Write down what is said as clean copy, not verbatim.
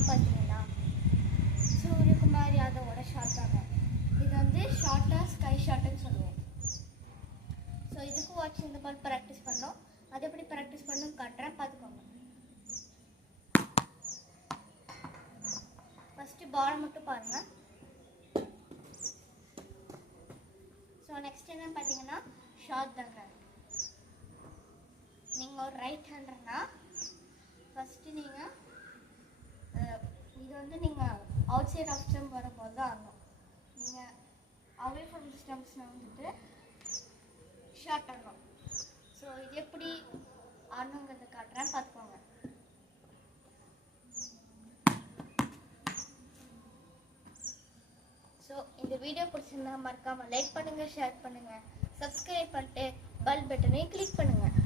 இதுதான் பார்த்தீங்கன்னா சூரியகுமார் யாதவோட ஷாட் தாங்க. இது வந்து ஷார்ட்டாக ஸ்கை ஷாட்டுன்னு சொல்லுவோம். ஸோ இதுக்கு வாட்ச் இந்த பால் ப்ராக்டிஸ் பண்ணோம். அது எப்படி ப்ராக்டிஸ் பண்ணணும் காட்டுறேன், பார்த்துக்கோங்க. ஃபஸ்ட்டு பால் மட்டும் பாருங்கள். ஸோ நெக்ஸ்ட் என்னன்னு பார்த்தீங்கன்னா ஷார்ட் தாங்க. நீங்கள் ஒரு ரைட் ஹேண்டர்னா ஃபஸ்ட்டு நீங்கள் இது வந்து நீங்கள் அவுட் சைட் ஆஃப் ஸ்டம்ப் வரும்போது தான் ஆடணும். நீங்கள் அவே ஃப்ரம் தி ஸ்டம்ப்ஸ்னால் வந்துட்டு ஷார்ட் ஆடணும். ஸோ இது எப்படி ஆடணுங்கிறத காட்டுறேன், பார்த்துக்கோங்க. ஸோ இந்த வீடியோ பிடிச்சிருந்தா மறக்காமல் லைக் பண்ணுங்கள், ஷேர் பண்ணுங்கள், சப்ஸ்கிரைப் பண்ணிட்டு பெல் பட்டனை கிளிக் பண்ணுங்கள்.